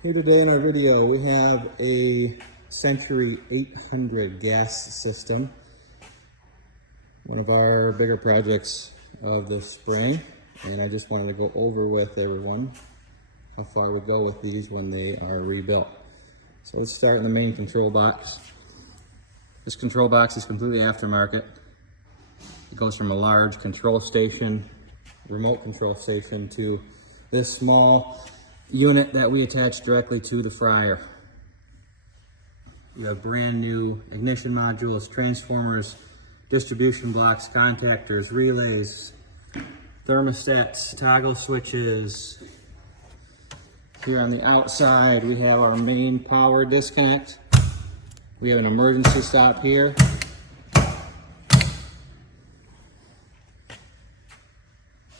Here today in our video we have a Century 800 gas system, one of our bigger projects of the spring, and I just wanted to go over with everyone how far we go with these when they are rebuilt. So let's start in the main control box. This control box is completely aftermarket. It goes from a large control station, remote control station, to this small unit that we attach directly to the fryer. You have brand new ignition modules, transformers, distribution blocks, contactors, relays, thermostats, toggle switches. Here on the outside we have our main power disconnect. We have an emergency stop here.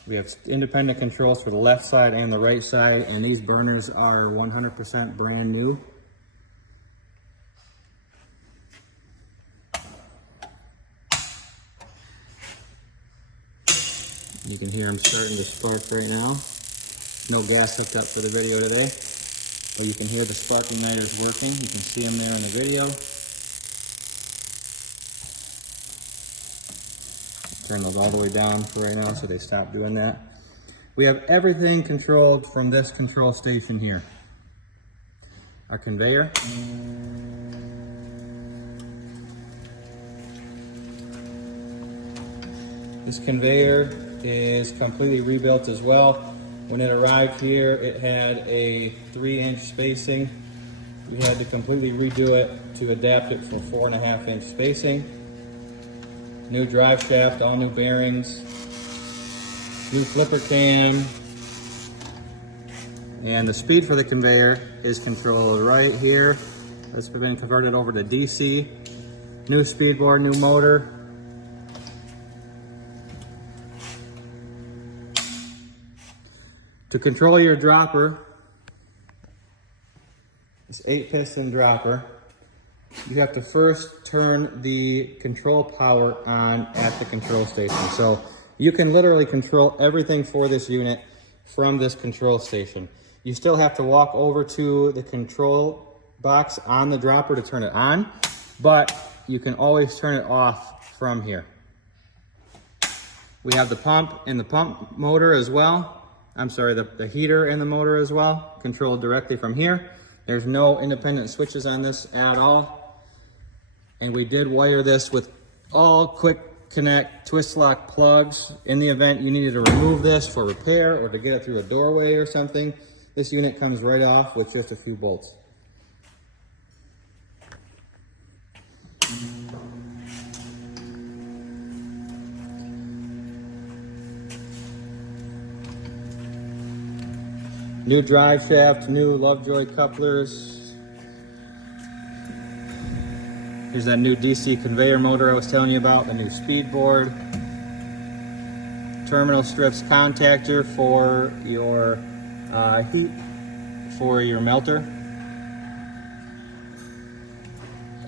We have independent controls for the left side and the right side, and these burners are 100% brand new. You can hear them starting to spark right now. No gas hooked up for the video today, but you can hear the spark igniters working. You can see them there in the video. Turn those all the way down for right now so they stop doing that. We have everything controlled from this control station here. Our conveyor. This conveyor is completely rebuilt as well. When it arrived here, it had a 3-inch spacing. We had to completely redo it to adapt it for 4.5-inch spacing. New drive shaft, all new bearings, new flipper cam, and the speed for the conveyor is controlled right here. That's been converted over to DC. New speed board, new motor. To control your dropper, this 8-piston dropper, you have to first turn the control power on at the control station. So you can literally control everything for this unit from this control station. You still have to walk over to the control box on the dropper to turn it on, but you can always turn it off from here. We have the pump and the pump motor as well. I'm sorry, the heater and the motor as well, controlled directly from here. There's no independent switches on this at all. And we did wire this with all quick connect twist lock plugs. In the event you needed to remove this for repair or to get it through a doorway or something, this unit comes right off with just a few bolts. New drive shaft, new Lovejoy couplers. Here's that new DC conveyor motor I was telling you about, the new speed board. Terminal strips contactor for your heat, for your melter.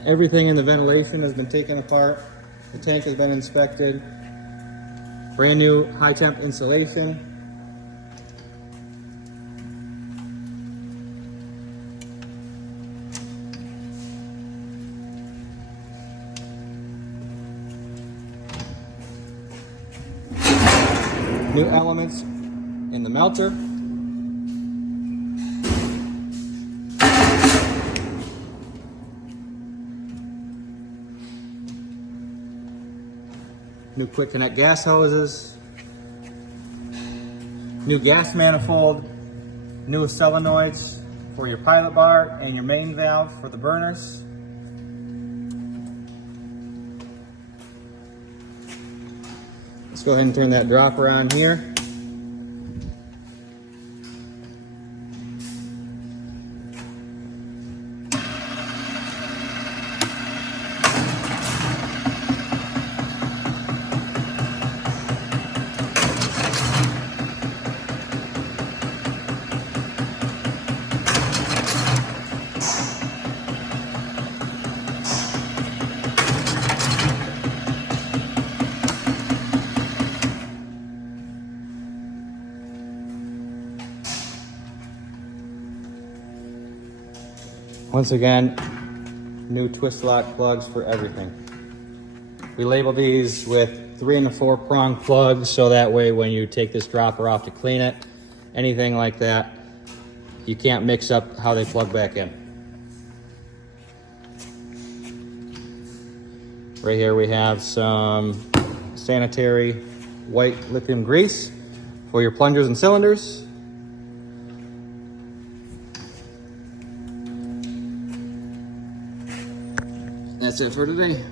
Everything in the ventilation has been taken apart. The tank has been inspected. Brand new high temp insulation. New elements in the melter. New quick connect gas hoses. New gas manifold. New solenoids for your pilot bar and your main valve for the burners. Let's go ahead and turn that dropper on here. Once again, new twist lock plugs for everything. We label these with 3 and 4 prong plugs, so that way when you take this dropper off to clean it, anything like that, you can't mix up how they plug back in. Right here we have some sanitary white lithium grease for your plungers and cylinders. That's it for today.